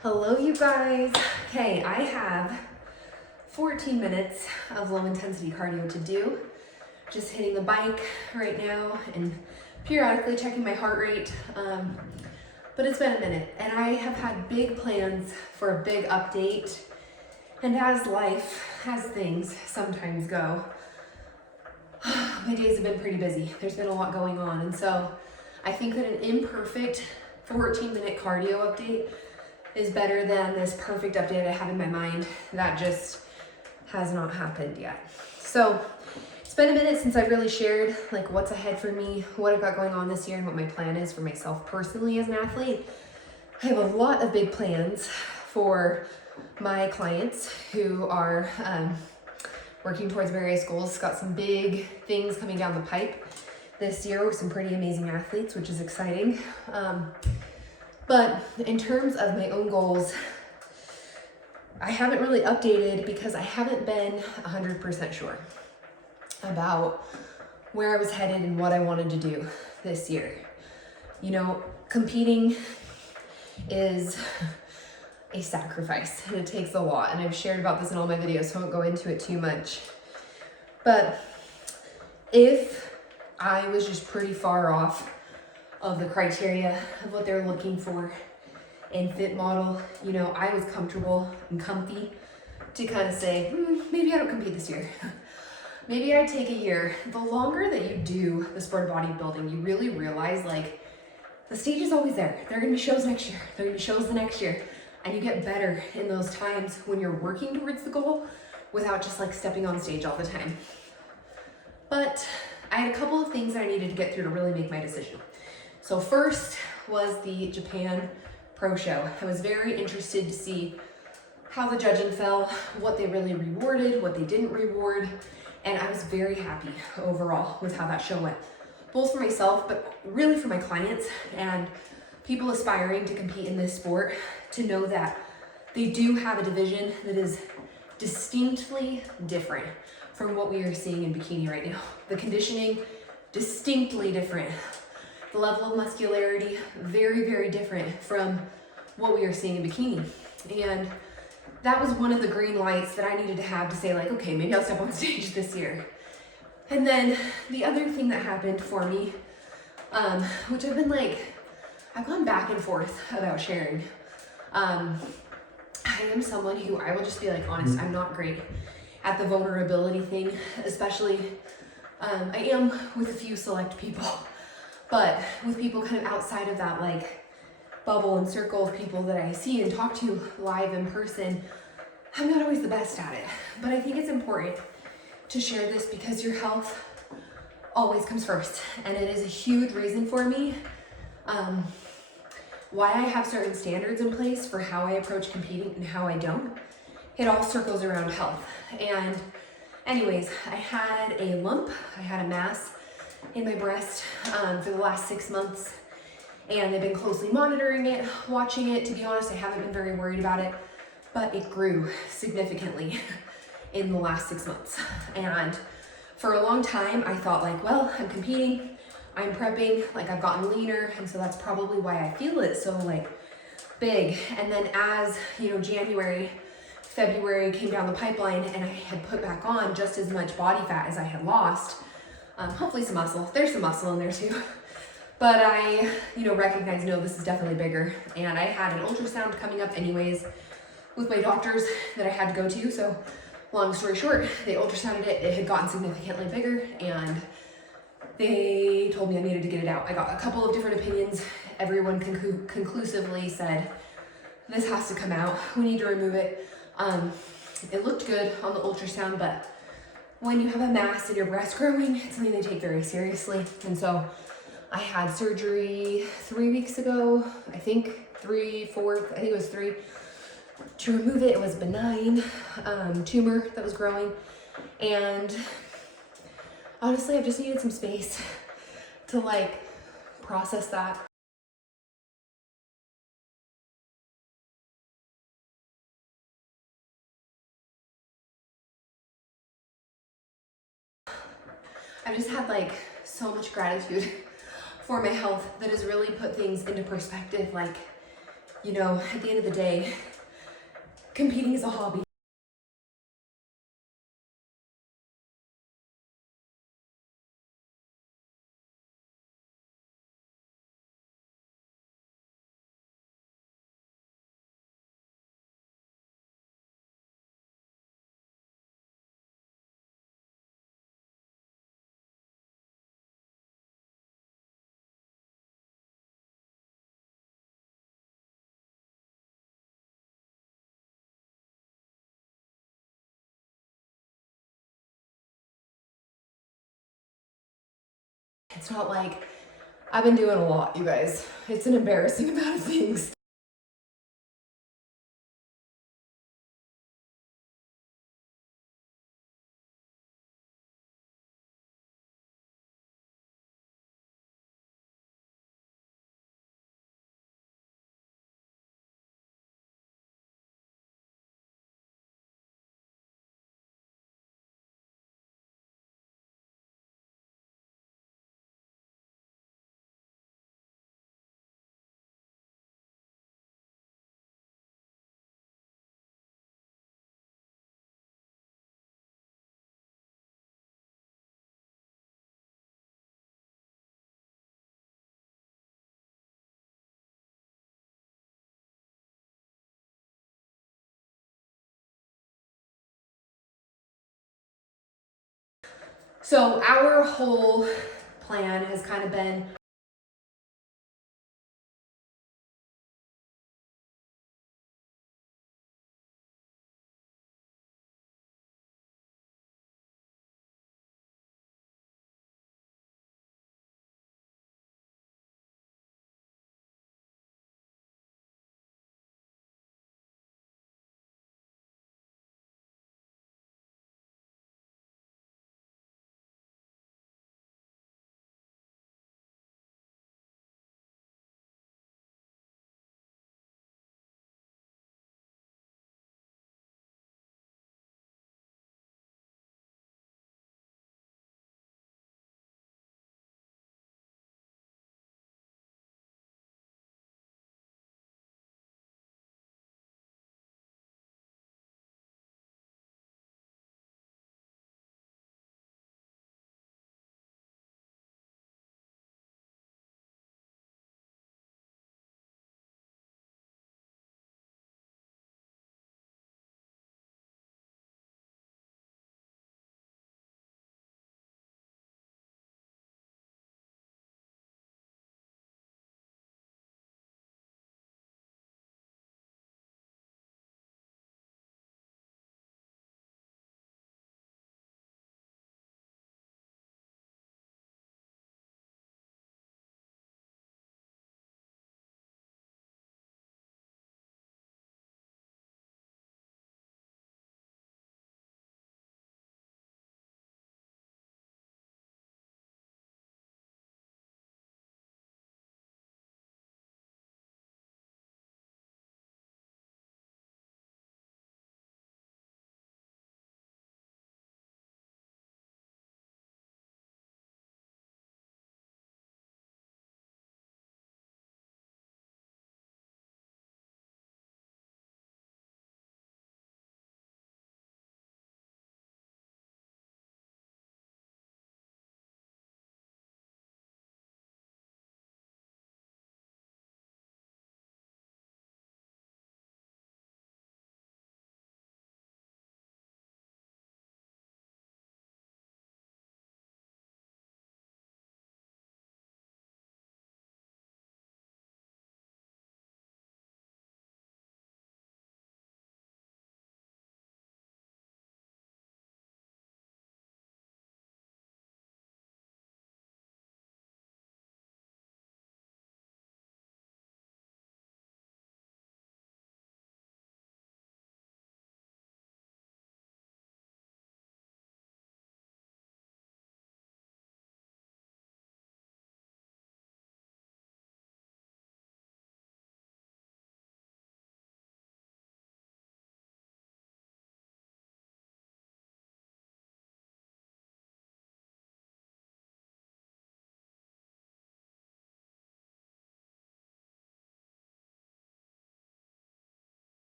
Hello, you guys. Okay, I have 14 minutes of low intensity cardio to do. Just hitting the bike right now and periodically checking my heart rate. But it's been a minute and I have had big plans for a big update. And as life, as things sometimes go, my days have been pretty busy. There's been a lot going on. And so I think that an imperfect 14-minute cardio update is better than this perfect update I have in my mind that just has not happened yet. So it's been a minute since I've really shared like what's ahead for me, what I've got going on this year, and what my plan is for myself personally as an athlete. I have a lot of big plans for my clients who are working towards various goals. Got some big things coming down the pipe this year with some pretty amazing athletes, which is exciting. But in terms of my own goals, I haven't really updated because I haven't been 100% sure about where I was headed and what I wanted to do this year. You know, competing is a sacrifice and it takes a lot. And I've shared about this in all my videos, so I won't go into it too much. But if I was just pretty far off of the criteria of what they're looking for in fit model, you know, I was comfortable and comfy to kind of say, maybe I don't compete this year. Maybe I'd take a year. The longer that you do the sport of bodybuilding, you really realize like the stage is always there. There are gonna be shows next year. There are gonna be shows the next year. And you get better in those times when you're working towards the goal without just like stepping on stage all the time. But I had a couple of things that I needed to get through to really make my decision. So first was the Japan Pro Show. I was very interested to see how the judging fell, what they really rewarded, what they didn't reward, and I was very happy overall with how that show went, both for myself, but really for my clients and people aspiring to compete in this sport to know that they do have a division that is distinctly different from what we are seeing in bikini right now. The conditioning, distinctly different. The level of muscularity, very, very different from what we are seeing in bikini. And that was one of the green lights that I needed to have to say like, okay, maybe I'll step on stage this year. And then the other thing that happened for me, which I've gone back and forth about sharing. I am someone who, I will just be like honest, I'm not great at the vulnerability thing, especially, I am with a few select people. But with people kind of outside of that like bubble and circle of people that I see and talk to live in person, I'm not always the best at it. But I think it's important to share this because your health always comes first. And it is a huge reason for me why I have certain standards in place for how I approach competing and how I don't. It all circles around health. And anyways, I had a lump, I had a mass in my breast for the last 6 months, and they've been closely monitoring it, watching it. To be honest, I haven't been very worried about it, but it grew significantly in the last 6 months. And for a long time, I thought like, well, I'm competing, I'm prepping, like I've gotten leaner, and so that's probably why I feel it so like big. And then as, you know, January, February came down the pipeline and I had put back on just as much body fat as I had lost, hopefully some muscle. There's some muscle in there too. But I, you know, recognized, no, this is definitely bigger. And I had an ultrasound coming up anyways with my doctors that I had to go to. So long story short, they ultrasounded it. It had gotten significantly bigger and they told me I needed to get it out. I got a couple of different opinions. Everyone conclusively said, this has to come out. We need to remove it. It looked good on the ultrasound, but when you have a mass in your breast growing, it's something they take very seriously. And so I had surgery 3 weeks ago, I think 3, 4, I think it was 3, to remove it. It was a benign tumor that was growing. And honestly, I've just needed some space to like process that. I've just had like so much gratitude for my health that has really put things into perspective. Like you know, at the end of the day, competing is a hobby. It's not like I've been doing a lot, you guys. It's an embarrassing amount of things. So our whole plan has kind of been